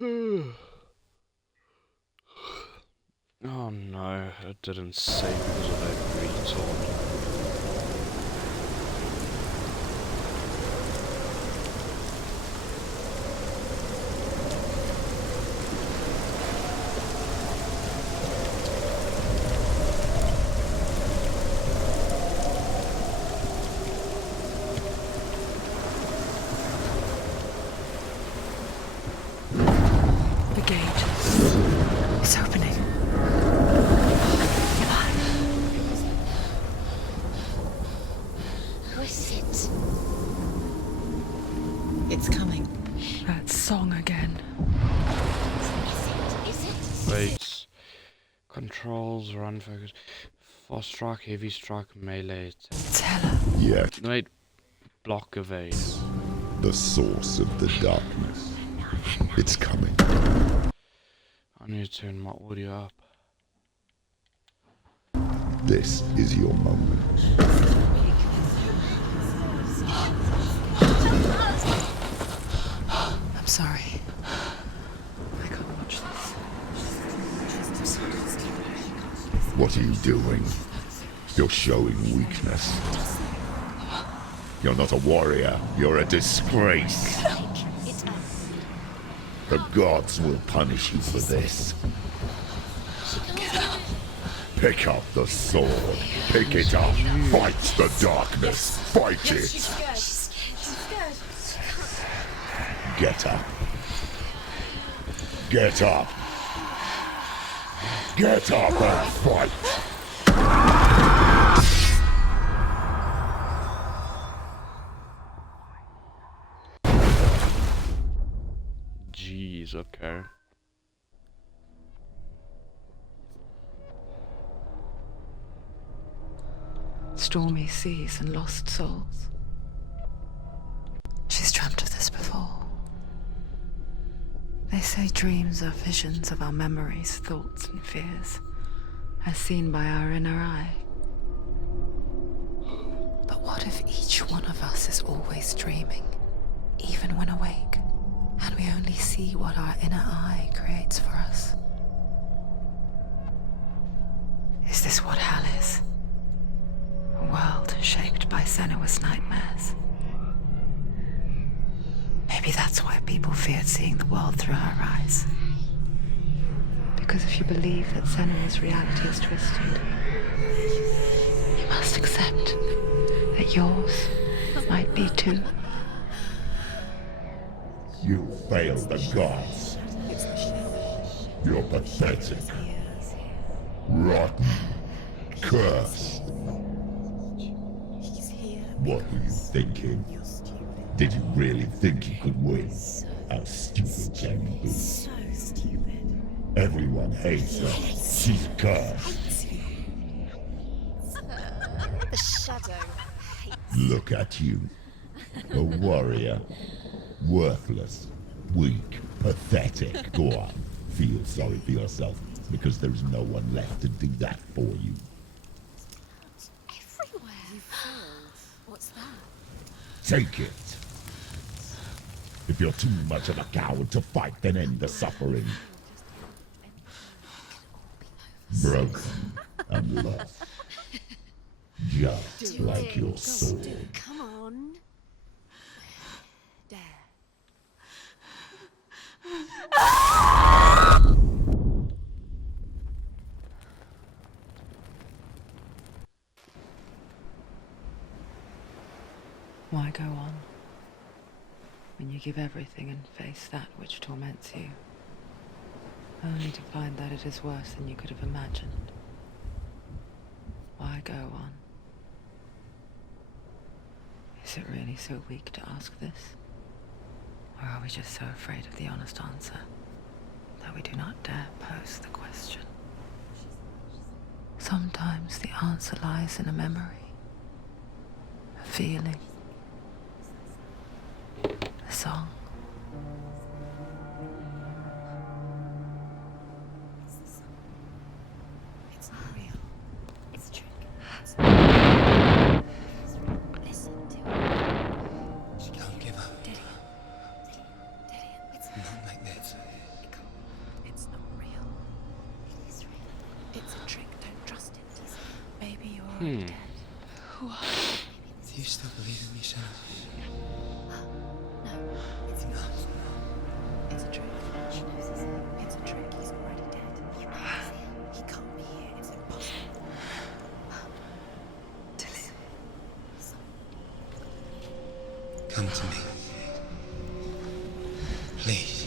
Oh no, it didn't save because of that retort. The gate is opening. Who is it? It's coming. That song again. Is it? Wait. Controls, run, focus. Fast strike, heavy strike, melee. It's Hella. Yeah, Wait. Block evade. the source of the darkness. It's coming. I need to turn my audio up. This is your moment. I'm sorry. I can't watch this. What are you doing? You're showing weakness. You're not a warrior. You're a disgrace. The gods will punish you for this. Pick up the sword. Pick it up. Fight the darkness. Fight it. She's scared. Get up. Get up. Get up and fight. Jeez, okay. Stormy seas and lost souls. She's dreamt of this before. They say dreams are visions of our memories, thoughts and fears, as seen by our inner eye. But what if each one of us is always dreaming, even when awake, and we only see what our inner eye creates for us? Is this what hell is? A world shaped by senua's nightmares. Maybe that's why people feared seeing the world through her eyes. Because if you believe that senua's reality is twisted, you must accept that yours might be too. You failed the gods. You're pathetic. Rotten. Cursed. What were you thinking? Did you really think you could win? How stupid can you be? So stupid. Everyone hates her. She's cursed. The shadow. Look at you. A warrior. Worthless. Weak. Pathetic. Go on. Feel sorry for yourself, because there is no one left to do that for you. Everywhere. You failed. What's that? Take it. If you're too much of a coward to fight, then end the suffering. Broken and lost. Just like your sword. Come on. There. Why go on when you give everything and face that which torments you, only to find that it is worse than you could have imagined? Why go on? Is it really so weak to ask this? Or are we just so afraid of the honest answer that we do not dare pose the question? Sometimes the answer lies in a memory, a feeling, a song. It's not real. It's a trick. Listen to it. Don't give up. Daddy. Daddy. It's Not like this. Hmm. Do you still believe in me, Shadow? No, it's not. It's a trick. She knows he's here. It's a trick. He's already dead. You know he's here. He can't be here. It's impossible. Come to me. Please.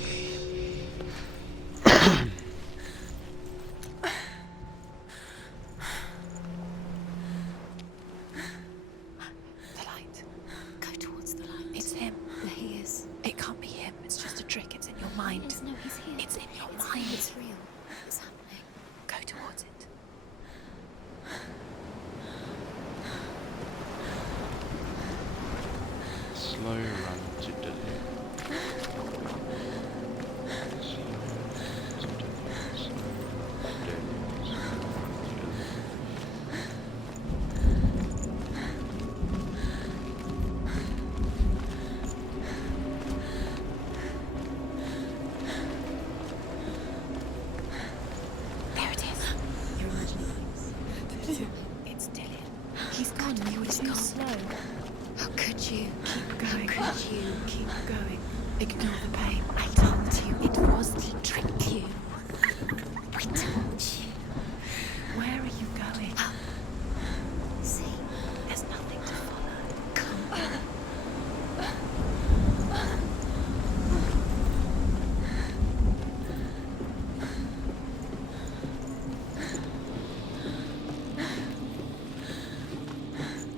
The light. Go towards the light. It's him. There he is. It can't be him. It's just a trick. It's in your mind. Yes, no, he's here. It's in your It's mind. real. It's real. It's happening. Go towards it. Slow run to delay. Slow run to delay. Slow run to delay. Slow run to delay. There it is. You're imagining things. It's Dillian. He's gone. You was gone. Slow. How could you? Keep going. How could you? Keep going. Ignore the pain. I told you it was to trick you. I told you. Where are you going? See? There's nothing to follow. Come.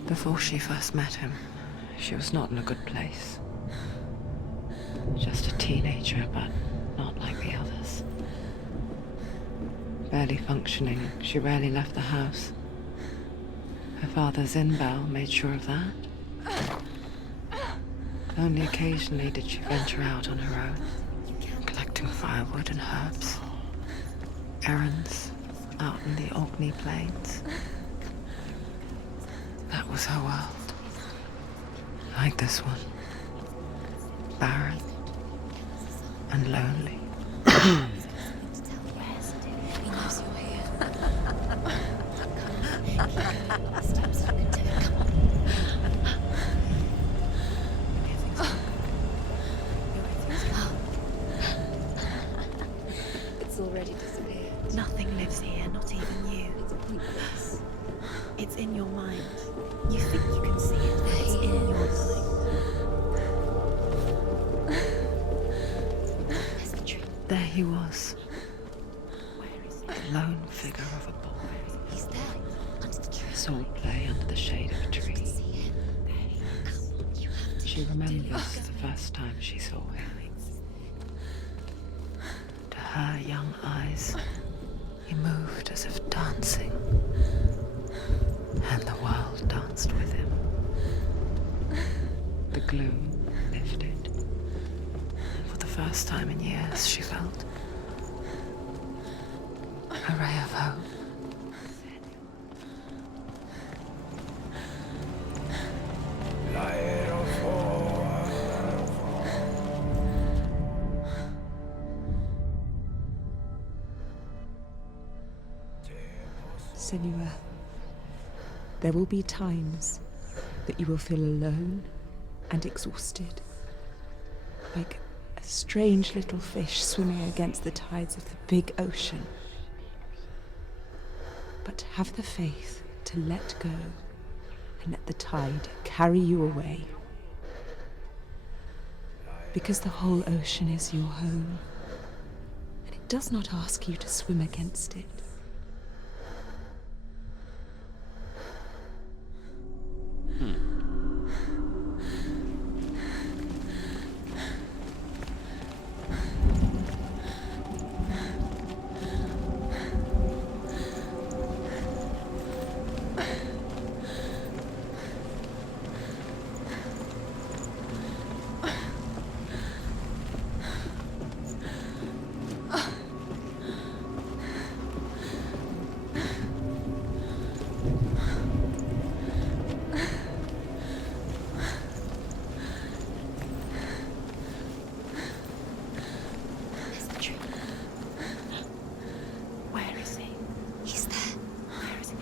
Before she first met him, she was not in a good place. Just a teenager, but not like the others. Barely functioning, she rarely left the house. Her father's in-bell made sure of that. Only occasionally did she venture out on her own, collecting firewood and herbs. Errands out in the Orkney Plains. That was her world. Like this one. Barren and lonely. He knows you're here. Steps up into it. Come on. It's already disappeared. Nothing lives here, not even you. It's pointless. It's in your mind. You think you can see it, but it's in your mind. There's the tree. There he was, Where is it? the lone figure of a boy. He's there. Under the tree. Saw play under the shade of a tree. See him. Come on. You have to. She remembers the first time she saw him. To her young eyes, he moved as if dancing, and the world danced with him. The gloom lifted, and for the first time in years she felt a ray of hope. Senua, there will be times that you will feel alone and exhausted, like a strange little fish swimming against the tides of the big ocean. But have the faith to let go and let the tide carry you away. Because the whole ocean is your home, and it does not ask you to swim against it.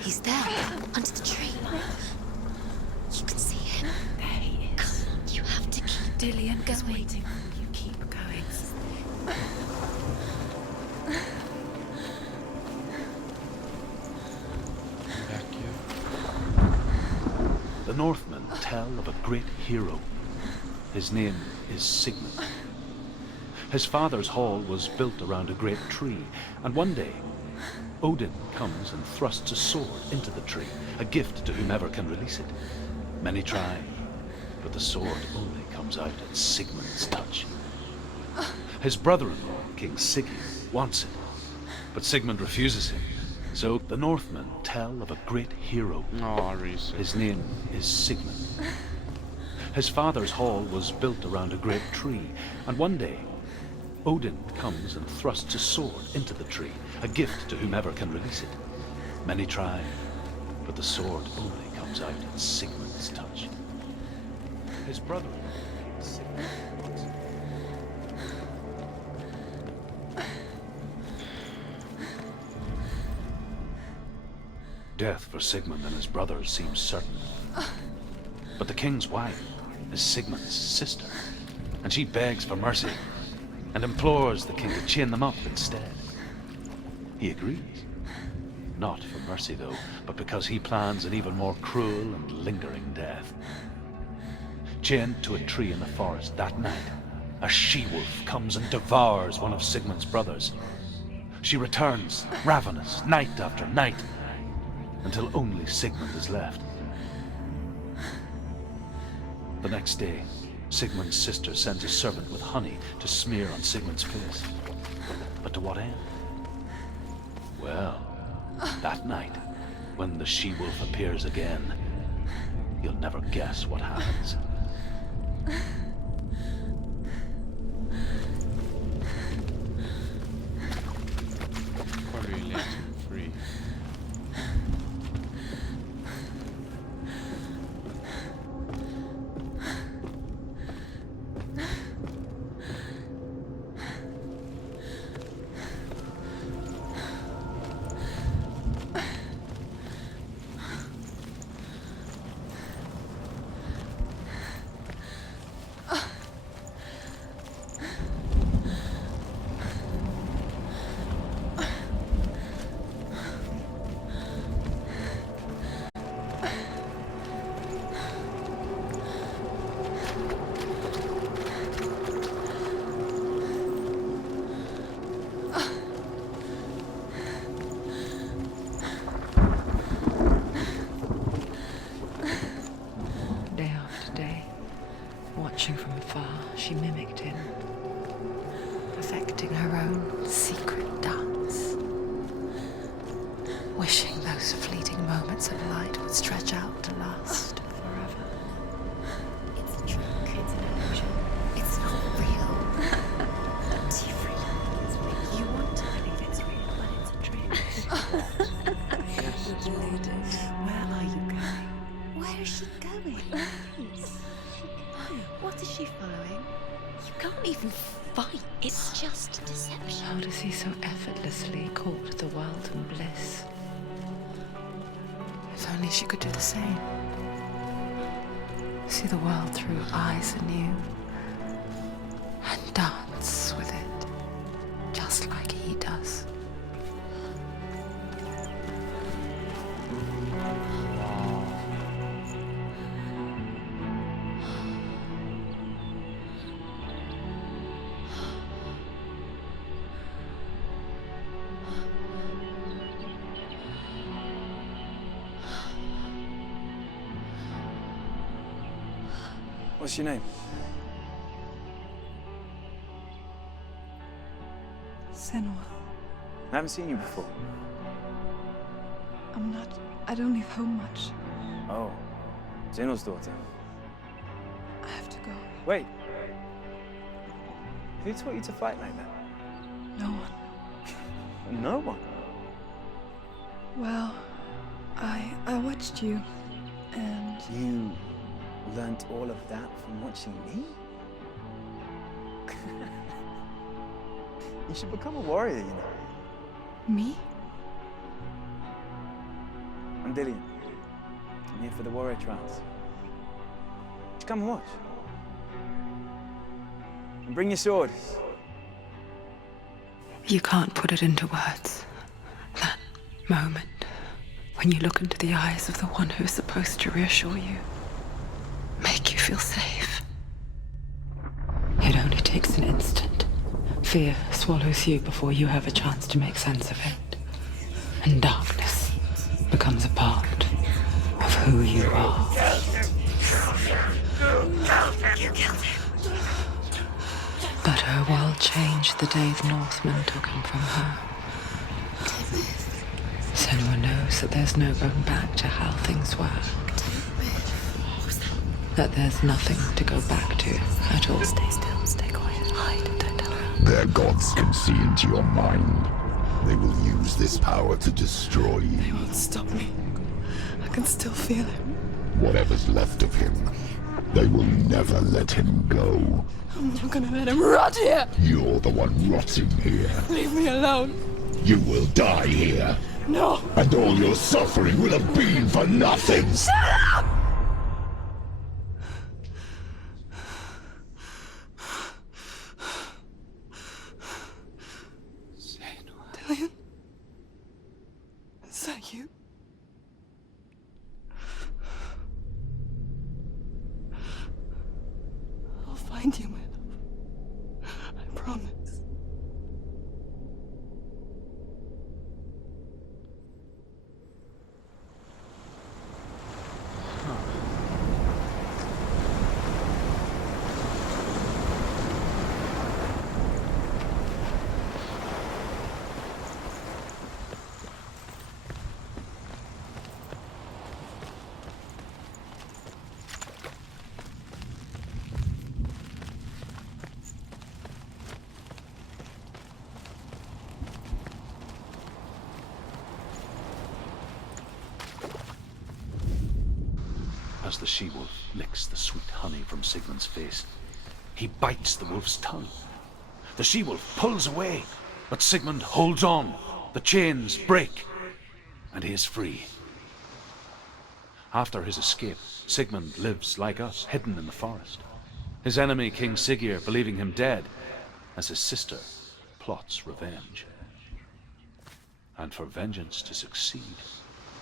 He's there, under the tree. You can see him. There he is. You have to keep Dillian is going. waiting for you. Keep going. Back you. The Northmen tell of a great hero. His name is Sigmund. His father's hall was built around a great tree, and one day, Odin comes and thrusts a sword into the tree, a gift to whomever can release it. Many try, but the sword only comes out at Sigmund's touch. His brother-in-law, King Siggy, wants it, but Sigmund refuses him. So the Northmen tell of a great hero. Oh, reset. His name is Sigmund. His father's hall was built around a great tree, and one day, Odin comes and thrusts a sword into the tree, a gift to whomever can release it. Many try, but the sword only comes out at Sigmund's touch. His brother-in-law, Sigmund, wants it. Death for Sigmund and his brothers seems certain. But the king's wife is Sigmund's sister, and she begs for mercy and implores the king to chain them up instead. He agrees. Not for mercy, though, but because he plans an even more cruel and lingering death. Chained to a tree in the forest that night, a she-wolf comes and devours one of Sigmund's brothers. She returns, ravenous, night after night, until only Sigmund is left. The next day, Sigmund's sister sends a servant with honey to smear on Sigmund's face. But to what end? Well, that night, when the she-wolf appears again, you'll never guess what happens. Probably let him free. Day after day, watching from afar, she mimicked him, perfecting her own secret dance, wishing those fleeting moments of light would stretch out to last forever. It's a trick. It's an illusion. It's not real. Don't you freak? It's real. You want to believe it's real, but it's a trick. Where are you going? Where is she going? What is she following? You can't even fight. It's just deception. How does he so effortlessly court the world and bliss? If only she could do the same. See the world through eyes anew and dance with it, just like he does. What's your name? Senua, I haven't seen you before. I don't leave home much. Oh, Zeno's daughter. I have to go. Wait. Who taught you to fight like that? No one. No one. Well, I watched you, and You learnt all of that from watching me? You should become a warrior, you know. me? I'm Dillian. I'm here for the warrior trials. Just come and watch. And bring your sword. You can't put it into words. That moment when you look into the eyes of the one who's supposed to reassure you, make you feel safe. It only takes an instant. Fear swallows you before you have a chance to make sense of it. And darkness becomes a part of who you are. But her world changed the day the Northmen took him from her. Senua knows that there's no going back to how things were. That there's nothing to go back to at all. Stay still, stay quiet, hide, don't tell her. Their gods can see into your mind. They will use this power to destroy you. They won't stop me. I can still feel him. Whatever's left of him, they will never let him go. I'm not gonna let him rot here. You're the one rotting here. Leave me alone. You will die here. No. And all your suffering will have been for nothing. Shut up! Dillian? Is that you? I'll find you, my love. I promise. As the she-wolf licks the sweet honey from Sigmund's face, he bites the wolf's tongue. The she-wolf pulls away, but Sigmund holds on. The chains break, and he is free. After his escape, Sigmund lives like us, hidden in the forest. His enemy, King Siggeir, believing him dead, as his sister plots revenge. And for vengeance to succeed,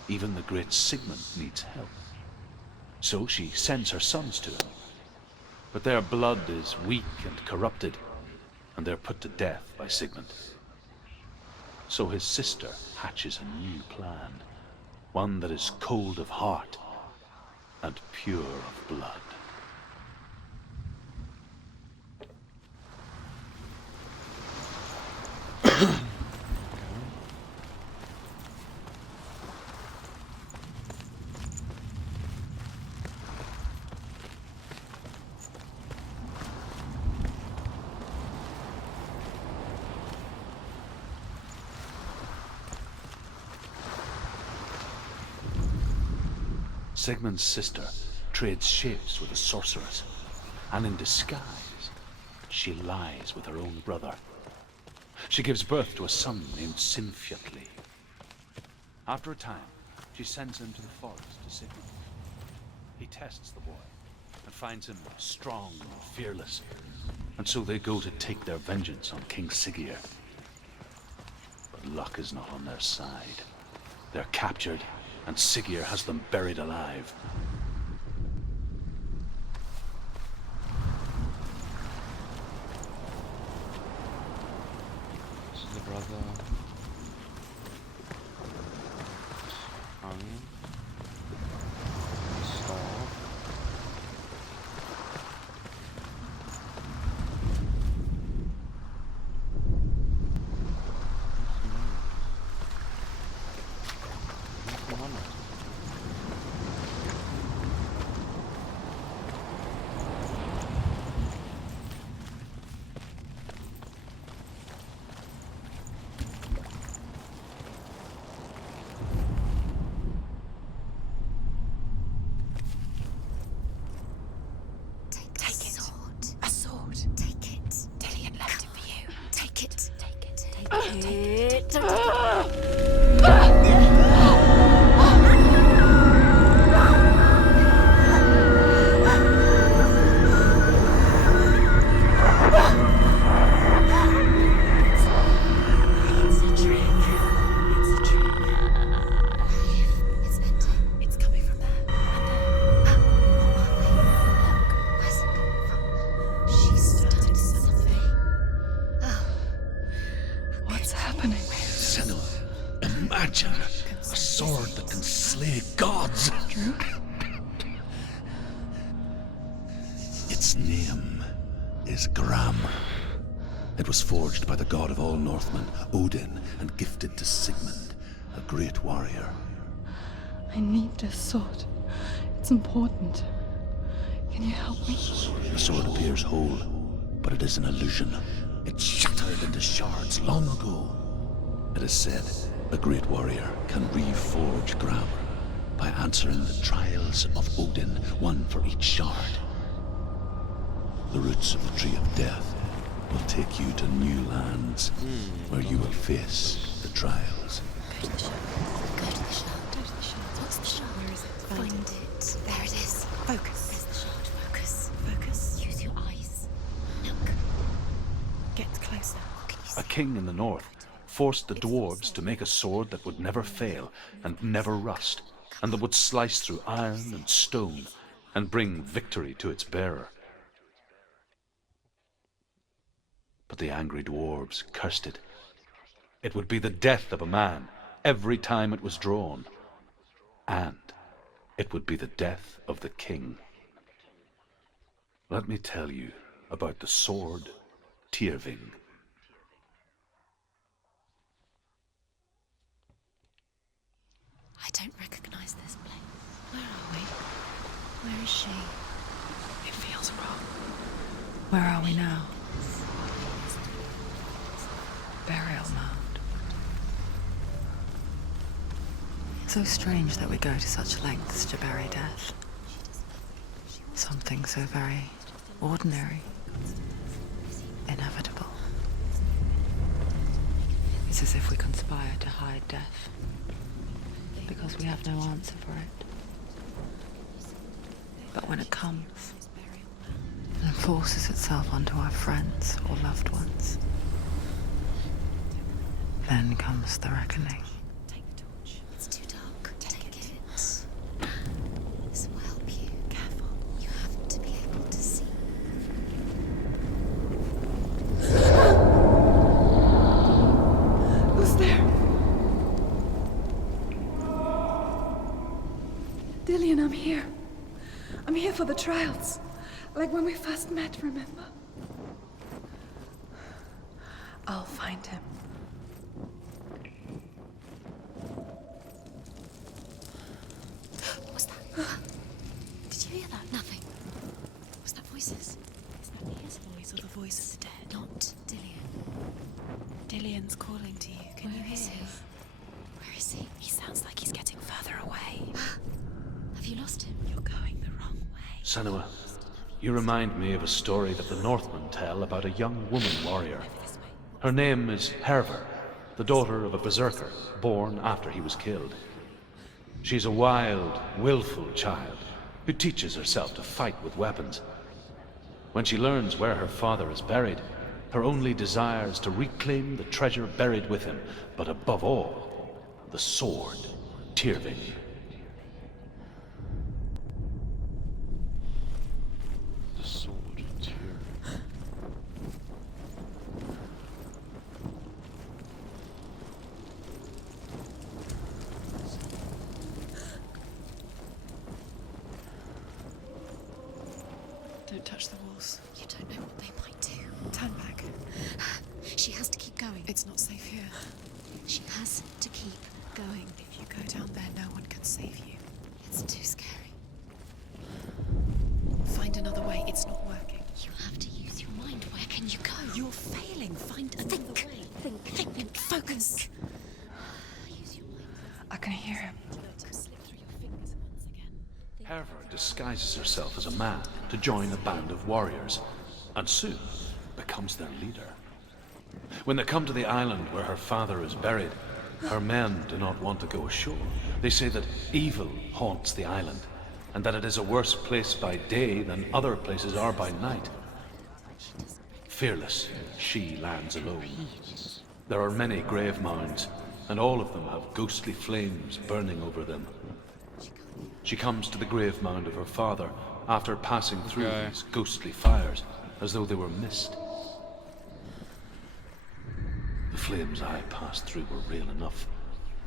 even the great Sigmund needs help. So she sends her sons to him. But their blood is weak and corrupted, and they're put to death by Sigmund. So his sister hatches a new plan, one that is cold of heart and pure of blood. Sigmund's sister trades shapes with a sorceress, and in disguise, she lies with her own brother. She gives birth to a son named Sinfjotli. After a time, she sends him to the forest to Sigmund. He tests the boy and finds him strong and fearless, and so they go to take their vengeance on King Siggeir. But luck is not on their side. They're captured, and Siggeir has them buried alive. This is the brother. Stop. Take it. slay gods. True. Its name is Gram. It was forged by the god of all Northmen, Odin, and gifted to Sigmund, a great warrior. I need this sword. It's important. Can you help me? The sword appears whole, but it is an illusion. It shattered into shards long ago. It is said a great warrior can reforge Gram by answering the trials of Odin, one for each shard. The roots of the Tree of Death will take you to new lands where you will face the trials. Go to the shard. Go to the shard. Go to the shard. What's the shard? Where is it? Find it. There it is. Focus. There's the shard. Focus. Focus. Use your eyes. Look. Get closer. What can you A see? king in the north forced the dwarves to make a sword that would never fail and never rust, and that would slice through iron and stone and bring victory to its bearer. But the angry dwarves cursed it. It would be the death of a man every time it was drawn, and it would be the death of the king. Let me tell you about the sword Tyrving. I don't recognize this place. Where are we? Where is she? It feels wrong. Where are we now? Burial mound. So strange that we go to such lengths to bury death. Something so very ordinary, inevitable. It's as if we conspire to hide death, because we have no answer for it. But when it comes and forces itself onto our friends or loved ones, then comes the reckoning. Take the torch. It's too dark. Take it. This will help you. Careful. You have to be able to see. Who's there? Dillian, I'm here. I'm here for the trials. Like when we first met, remember? I'll find him. What's that? Did you hear that? Nothing. Was that voices? Is that his voice or the voice of the dead? Not Dillian. Dillian's calling to you. Can you Where is hear? he? Where is he? He sounds like he's getting further away. Have you lost him? You're going the wrong way. Senua, you remind me of a story that the Northmen tell about a young woman warrior. Her name is Herver, the daughter of a berserker born after he was killed. She's a wild, willful child who teaches herself to fight with weapons. When she learns where her father is buried, her only desire is to reclaim the treasure buried with him, but above all, the sword, Tyrving. The sword Tyrving. Don't touch the walls. You don't know what they might do. Turn back. She has to keep going. It's not safe here. She has to keep going. If you go down there, no one can save you. It's too scary. Find another way. It's not working. You have to use your mind. Where can you go? You're failing. Find another way. Think. Focus. Use your mind. I can hear him. Slip through your fingers once again. Herver disguises herself as a man to join a band of warriors, and soon becomes their leader. When they come to the island where her father is buried, her men do not want to go ashore. They say that evil haunts the island, and that it is a worse place by day than other places are by night. Fearless, she lands alone. There are many grave mounds, and all of them have ghostly flames burning over them. She comes to the grave mound of her father after passing through these ghostly fires, as though they were mist. The flames I passed through were real enough.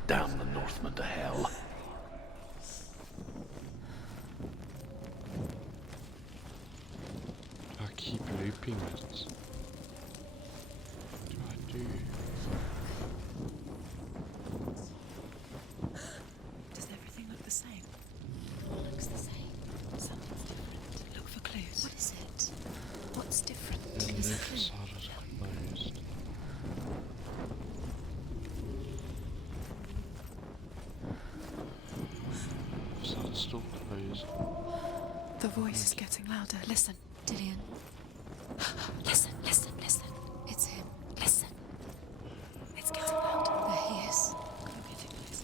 Damn the Northmen to hell. sleeping mats. What do I do? Does everything look the same? Looks the same. Something's different. Look for clues. What is it? What's different? The Is it facade is closed. Facade is still closed. The voice is getting louder. Listen. Dillian? Listen, listen, listen. It's him. Listen. It's getting louder. There he is. Go get it, please.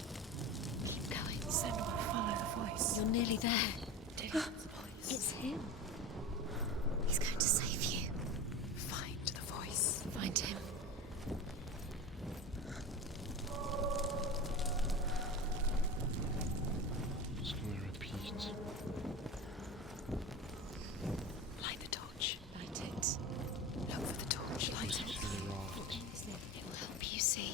Keep going. Senua, follow the voice. You're nearly there. Dillian's voice. It's him. He's going to save you. Find the voice. Find him. Just gonna repeat. Light the torch. Light it. Look for the torch. Light To it. the right. It will help you see.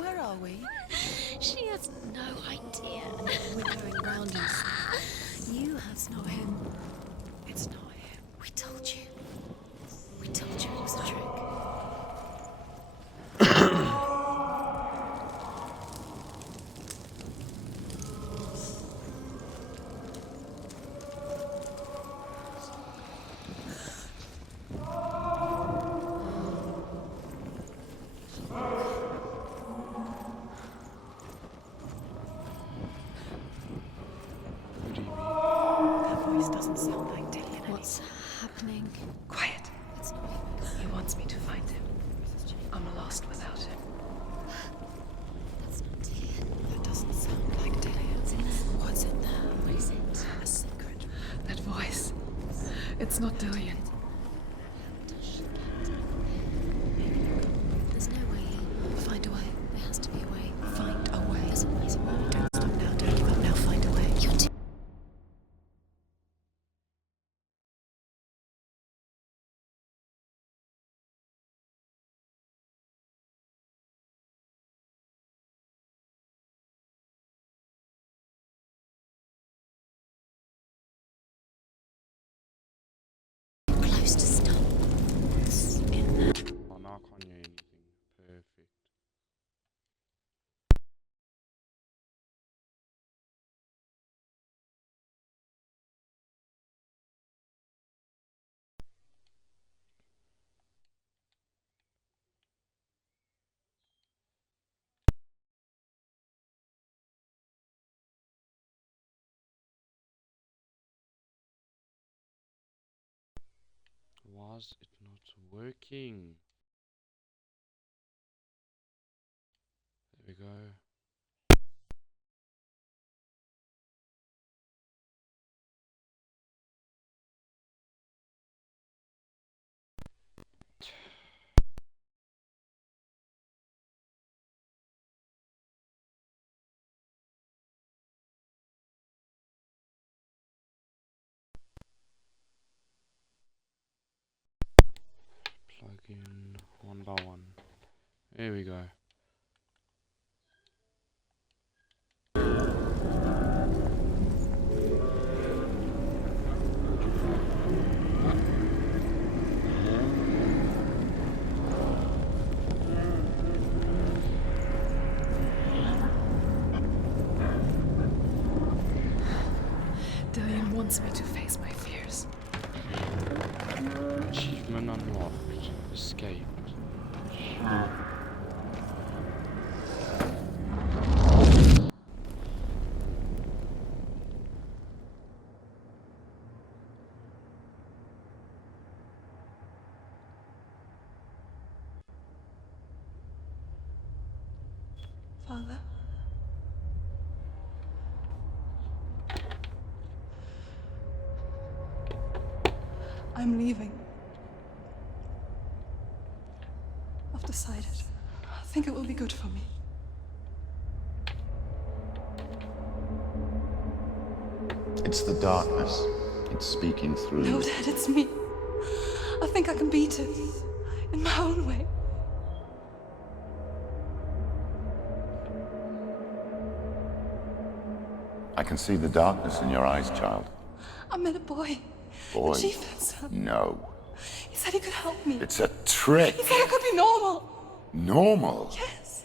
Where are we? She has no idea. We're going round in circles. You have not him. It's not him. We told you. We told you it was a trick. What do you mean? That voice doesn't sound like Dillian anymore. What's happening? Quiet. It's not him. He wants me to find him. I'm lost without him. That's not Dillian. That doesn't sound like Dillian. What's in there? What's in there? What is it? A secret. That voice. It's not Dillian. There's no way. Find a way. There has to be a way. Find a way. There's always a way. Don't stop now. Don't give up now. Find a way. You're too. Close to stop. What's in there? Oh, now I can't hear anything. Perfect. Why is it not working? There we go. Plug in one by one. There we go. Dillian wants me to face my fears. Achievement unlocked. Escaped. Father? I'm leaving. I've decided. I think it will be good for me. It's the darkness. It's speaking through No, you. Dad, it's me. I think I can beat it. In my own way. I can see the darkness in your eyes, child. I met a boy. Boy. The chief had some. No. He said he could help me. It's a trick. He said I could be normal. Normal? Yes.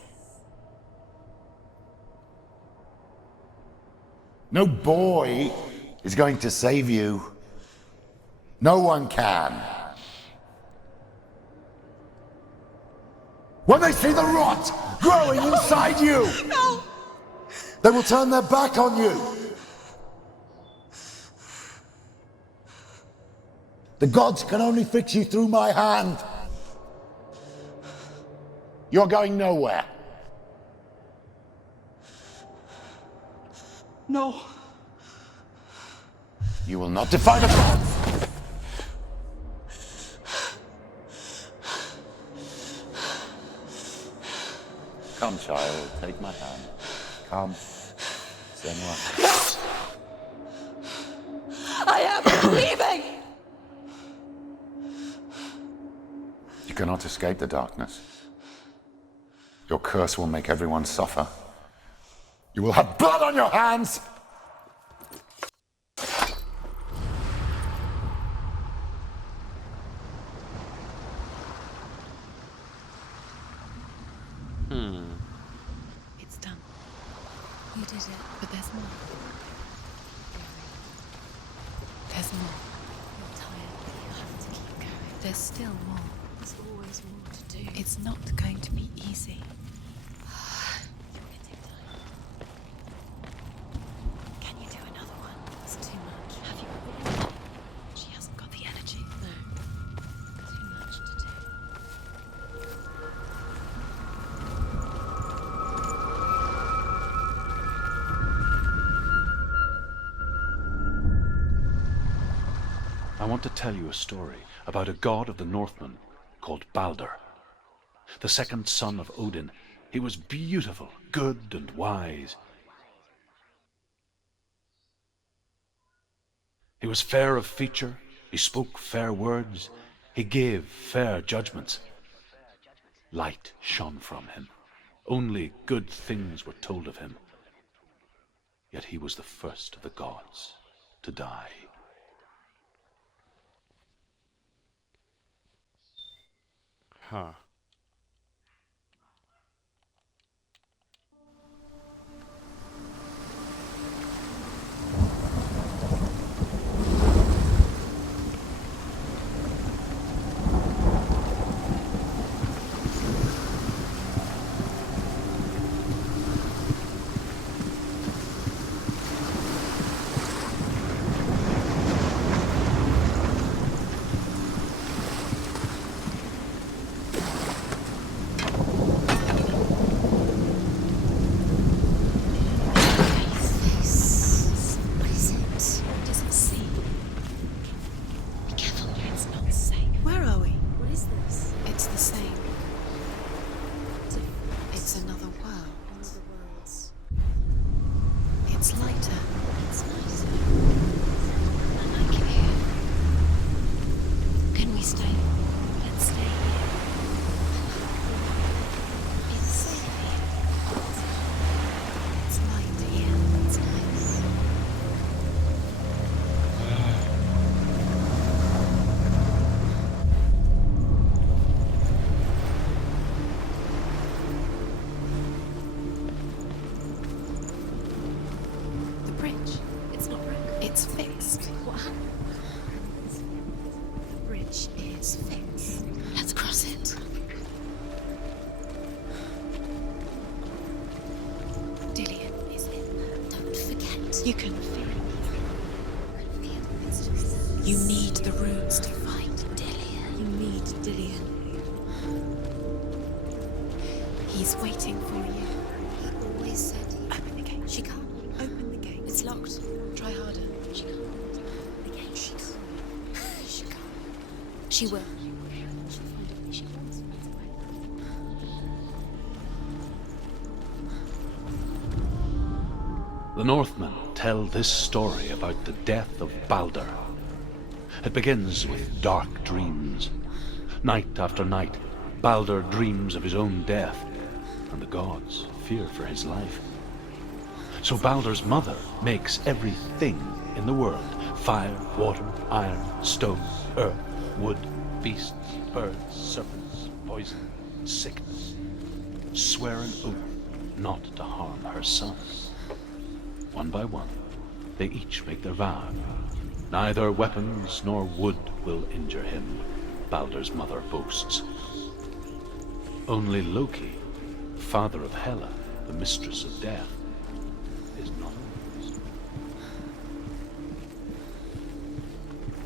No boy is going to save you. No one can. When they see the rot growing inside you, No. they will turn their back on you. The gods can only fix you through my hand. You're going nowhere. No. You will not defy the gods. Come, child, take my hand. Come. Senua. I am leaving. You cannot escape the darkness. Your curse will make everyone suffer. You will have blood on your hands! It's done. You did it. But there's more. There's more. You're tired. You have to keep going. There's still more. There's always more to do. It's not going to be easy. Can you do another one? It's too much. Have you? She hasn't got the energy. No. Too much to do. I want to tell you a story about a god of the Northmen called Balder. The second son of Odin. He was beautiful, good, and wise. He was fair of feature, he spoke fair words, he gave fair judgments. Light shone from him. Only good things were told of him. Yet he was the first of the gods to die. Huh. What is it? It doesn't see. Be careful. It's not safe. Where are we? What is this? It's the same. Different. It's another world. Another worlds. It's lighter. It's nicer. I like it here. Can we stay? Let's stay here. It's safe here. It's light here. It's nice. The bridge. It's not broken. It's fixed. What happened? The bridge is fixed. Let's cross it. Dillian is it? Don't forget. You can feel it. It's just. You need the runes to fight Dillian. You need Dillian. He's waiting for you. He always said. Open the gate. She can't. Open the gate. It's locked. Try harder. She can't. The gate. She can't. She can't. She will. She'll find a way. She wants to find a way. The Northmen tell this story about the death of Balder. It begins with dark dreams. Night after night, Balder dreams of his own death, and the gods fear for his life. So Balder's mother makes everything in the world: fire, water, iron, stone, earth, wood, beasts, birds, serpents, poison, sickness. Swear an oath not to harm her son. One by one, they each make their vow. Neither weapons nor wood will injure him, Balder's mother boasts. Only Loki, father of Hela, the mistress of death, is not amused.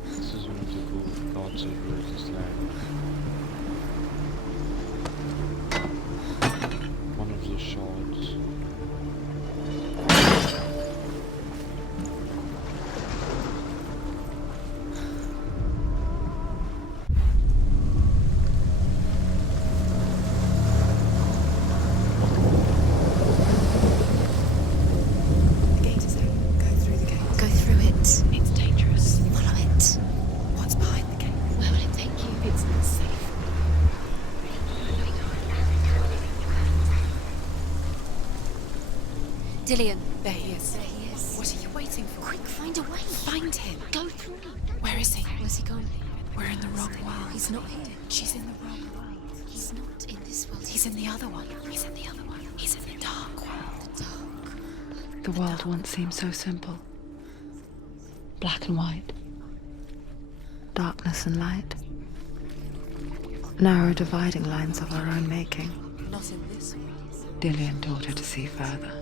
This is one of the cool gods that rules this land. One of the shards. The gate is open. Go through the gate. Go through it. It's dangerous. Follow it. What's behind the gate? Where will it take you? It's not safe. Dillion. There he is. There he is. What are you waiting for? Quick, find a way. Find him. Go through. Where is he? Where's he gone? We're in the wrong world. He's not here. She's in the wrong world. He's not in this world. He's in the other one. He's in the other one. He's in the dark world. The dark. The world once seemed so simple. Black and white. Darkness and light. Narrow dividing lines of our own making. Not in this world. Dillion taught her to see further.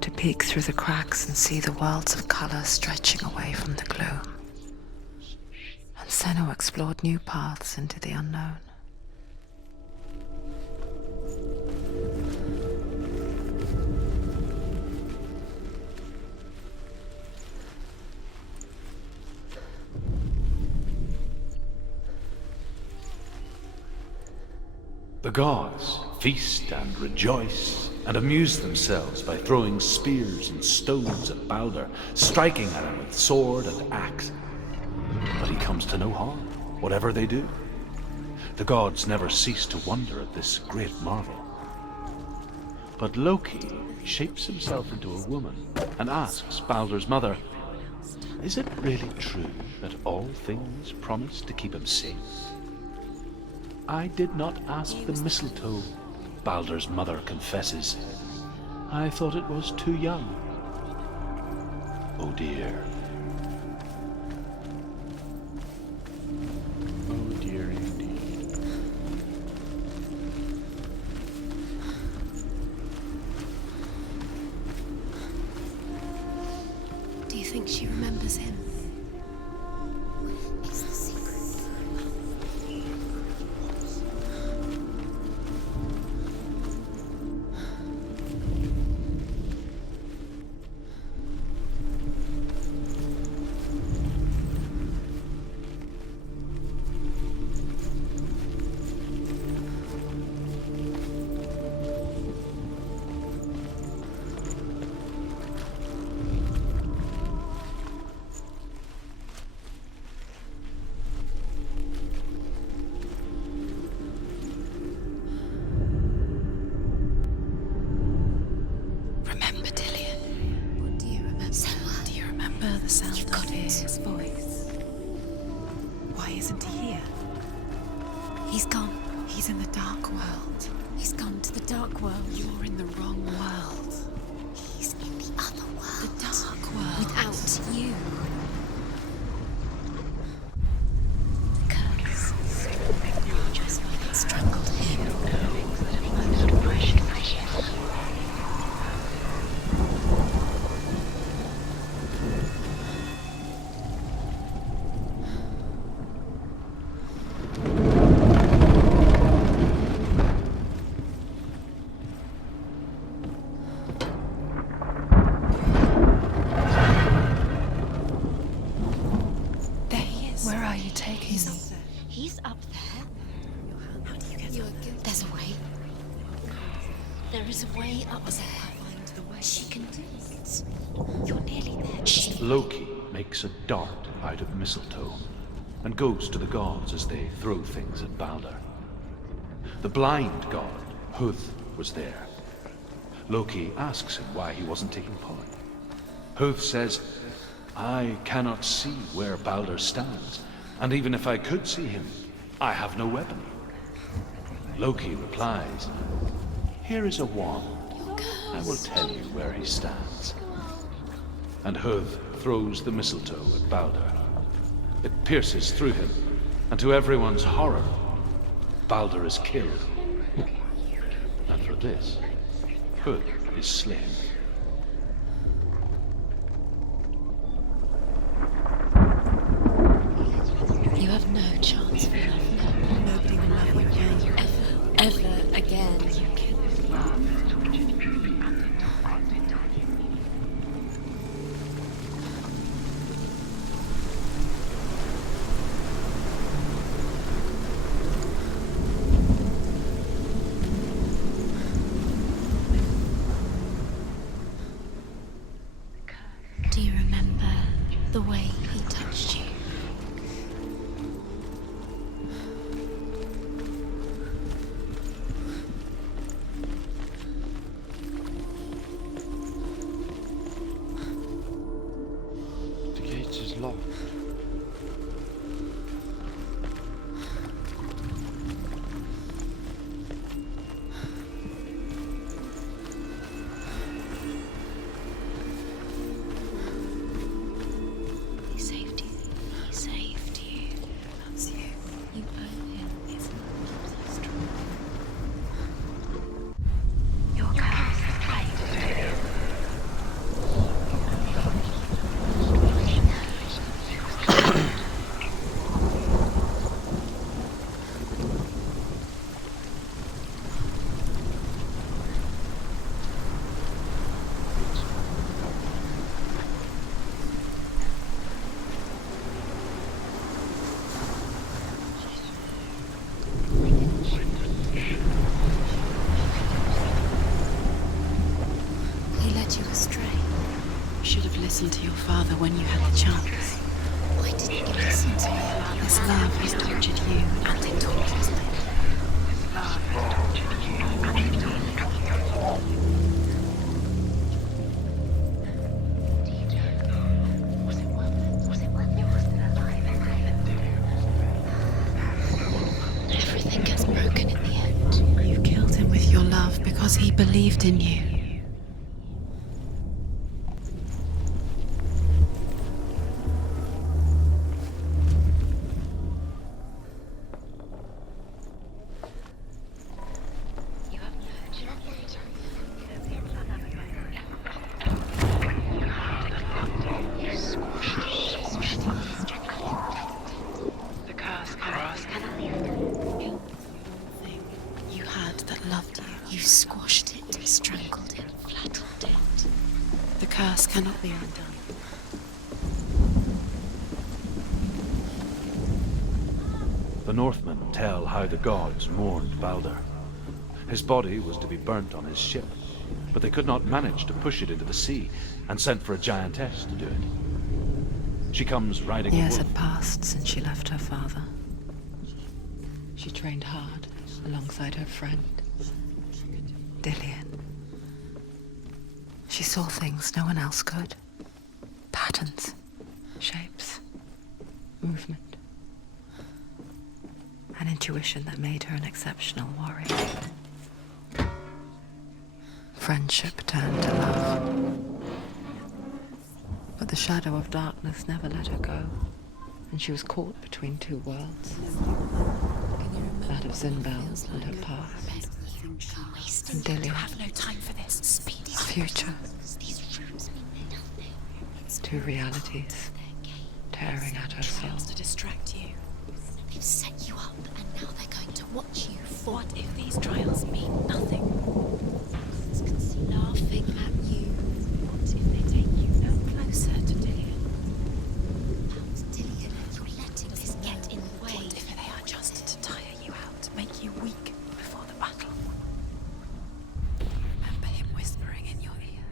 To peek through the cracks and see the worlds of colour stretching away from the gloom. And Senua explored new paths into the unknown. The gods feast and rejoice and amuse themselves by throwing spears and stones at Balder, striking at him with sword and axe. But he comes to no harm, whatever they do. The gods never cease to wonder at this great marvel. But Loki shapes himself into a woman and asks Balder's mother, "Is it really true that all things promise to keep him safe?" "I did not ask the mistletoe," Balder's mother confesses. "I thought it was too young." Oh dear. Oh dear indeed. Do you think she remembers him? It's the secret. Remember, Dillion. What do you remember? Do you remember the sound of his voice? Why isn't he here? He's gone. He's in the dark world. He's gone to the dark world. You're in the wrong world. He's in the other world. The dark world. Without you. The curse. Just like it strangled him. There he is. Where are you taking me? He's up there. How do you get up there? There's a way. There is a way up there. She can do it. You're nearly there. Loki makes a dart out of mistletoe and goes to the gods as they throw things at Balder. The blind god, Huth, was there. Loki asks him why he wasn't taking part. Huth says, I cannot see where Balder stands, and even if I could see him, I have no weapon. Loki replies, here is a wand. I will tell you where he stands. And Huth throws the mistletoe at Balder. It pierces through him, and to everyone's horror, Balder is killed. And for this, Huth is slain. You have no chance for love. Nobody will love you again. Ever again. Do you remember the way he touched you? The gate is locked. He saved you. He saved you. That's you. You owe him. His love keeps you strong. Your curse is fate. He led you astray. You should have listened to your father when you had the chance. Why didn't you listen to me? This love has tortured you, And it tortures me. Everything gets broken in the end. You killed him with your love because he believed in you. You have no chance. The curse cannot thing you had that loved you. You squashed it, strangled it, flattened it. The curse cannot be undone. The Northmen tell how the gods mourned Balder. His body was to be burnt on his ship, but they could not manage to push it into the sea, and sent for a giantess to do it. She comes riding a Years wolf. had passed since she left her father. She trained hard alongside her friend, Dillian. She saw things no one else could. Patterns, shapes, movement. An intuition that made her an exceptional warrior. Friendship turned to love. But the shadow of darkness never let her go, and she was caught between two worlds. That of Zinbel and her past, and Dillian, You have no time for this. Speedy. future. These rooms mean nothing. Two realities tearing at her soul. Trials to distract you. They've set you up, and now they're going to watch you fall. What if these trials mean nothing? Laughing at you. What if they take you no closer to Dillian? Dillian, you're letting this get in the way. What if they are just to tire you out, make you weak before the battle? Remember him whispering in your ear.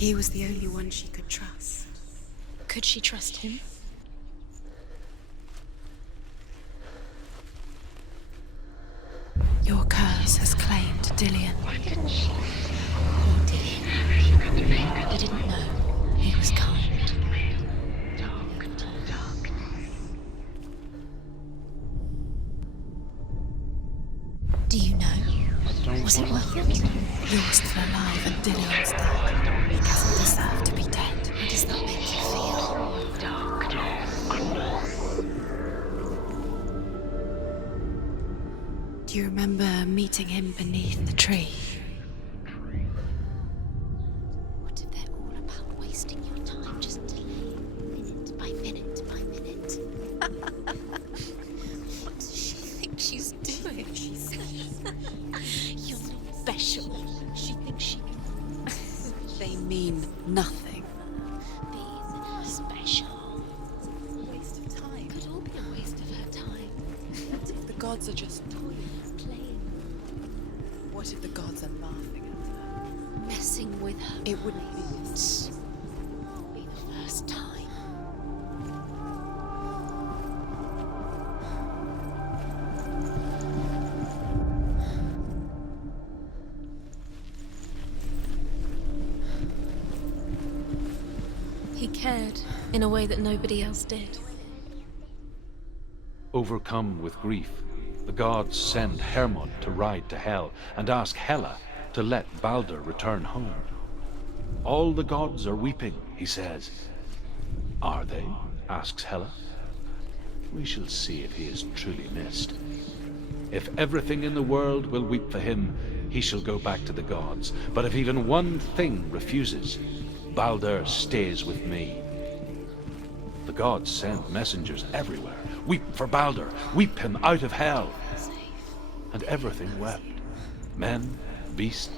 He was the only one she could trust. Could she trust him? Your curse has claimed Dillian. He didn't know. He was kind. Do you know? Was it worth it? You're still alive and Dillian's dead. He doesn't deserve to be dead. How does that make you feel? Do you remember meeting him beneath the tree? What if they're all about wasting your time just delaying minute by minute by minute? What does she think she's doing? You're not special. She thinks she can They mean nothing. be special. Waste of time. Could all be a waste of her time. What if the gods are just toying? Playing, What if the gods are laughing at her? messing with her. It wouldn't be It won't be the first time. He cared in a way that nobody else did. Overcome with grief, the gods send Hermod to ride to Hell and ask Hela to let Balder return home. All the gods are weeping, he says. Are they? Asks Hela. We shall see if he is truly missed. If everything in the world will weep for him, he shall go back to the gods. But if even one thing refuses, Balder stays with me. The gods send messengers everywhere. Weep for Balder, weep him out of Hell. And everything wept. Men, beasts,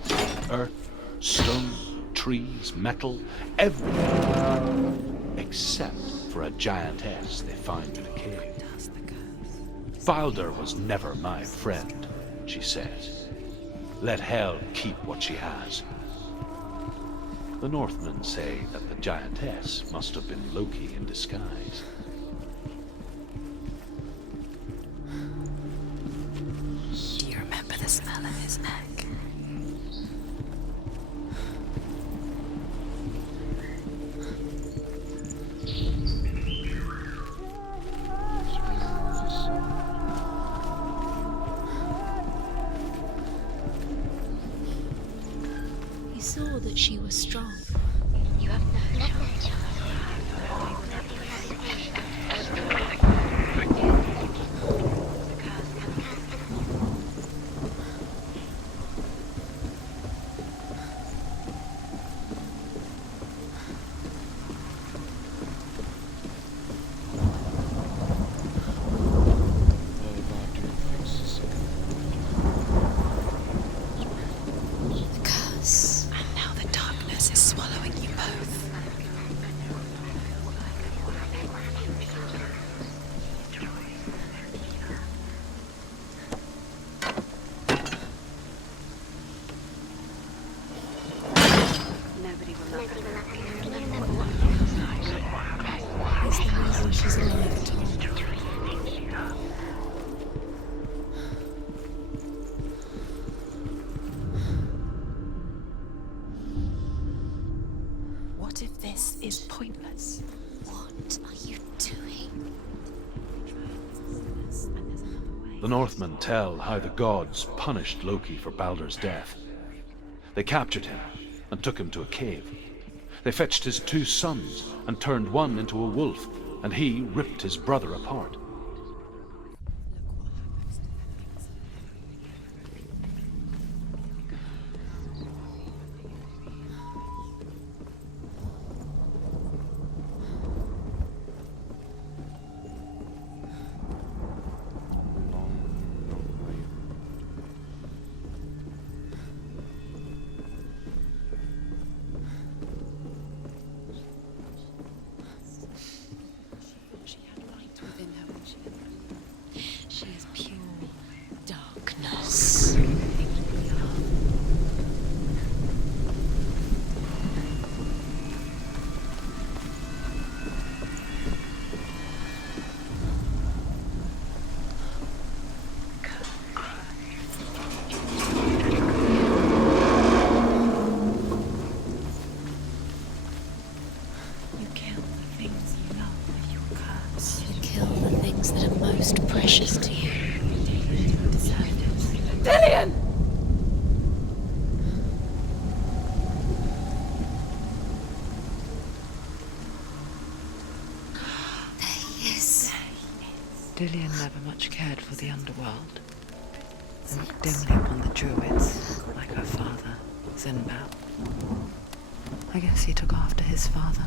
earth, stone, trees, metal, everything. Except for a giantess they find in a cave. Balder was never my friend, she says. Let Hel keep what she has. The Northmen say that the giantess must have been Loki in disguise. Do you remember the smell of his neck? He saw that she was strong. You have no choice. The curse. And now the darkness is swallowing you both. Nobody will love her. It's the reason she's alive at all. What if this is pointless? What are you doing? The Northmen tell how the gods punished Loki for Balder's death. They captured him and took him to a cave. They fetched his 2 sons and turned one into a wolf, and he ripped his brother apart. She had light within her when she is pure darkness. Dillian never much cared for the underworld, and looked dimly upon the druids, like her father, HellBalde. I guess he took after his father,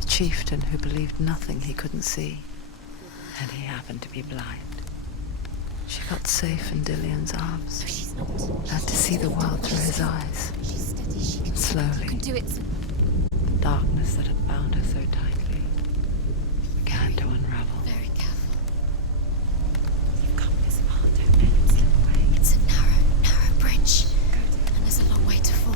a chieftain who believed nothing he couldn't see, and he happened to be blind. She felt safe in Dillian's arms, No, she's not. learned to see the world through his eyes. She's steady. She can Slowly. You can do it. The darkness that had bound her so tightly began to unravel. Very careful. You've come this far, don't let it slip away. It's a narrow bridge. And there's a long way to fall.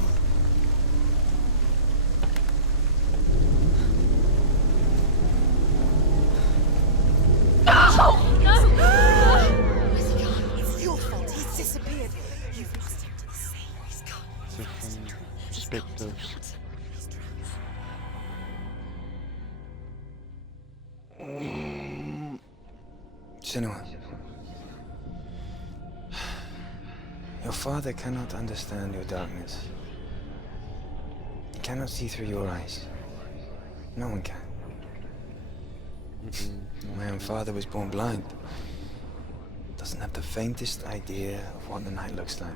Where's he gone? It's your fault. He's disappeared. You've lost him to the sea. He's gone. Different perspectives. Senua. Your father cannot understand your darkness. He cannot see through your eyes. No one can. My own father was born blind. Doesn't have the faintest idea of what the night looks like.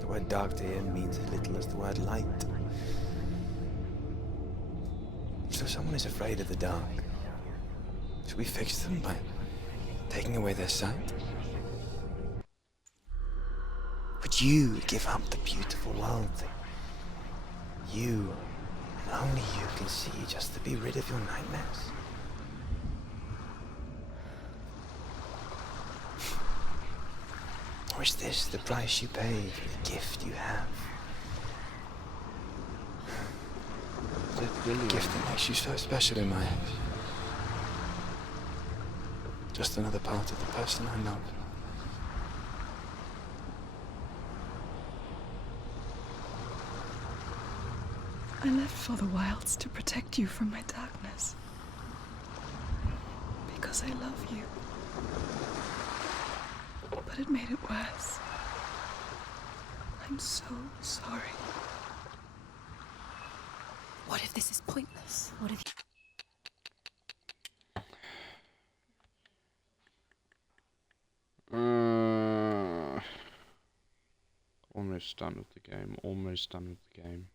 The word dark to him means as little as the word light. So someone is afraid of the dark. Should we fix them by taking away their sight? Would you give up the beautiful world that you, and only you, can see just to be rid of your nightmares? Or is this the price you pay for the gift you have? The gift that makes you so special in my eyes. Just another part of the person I love. I left for the wilds to protect you from my darkness. Because I love you. But it made it worse. I'm so sorry. What if this is pointless? What if Almost done with the game. Almost done with the game.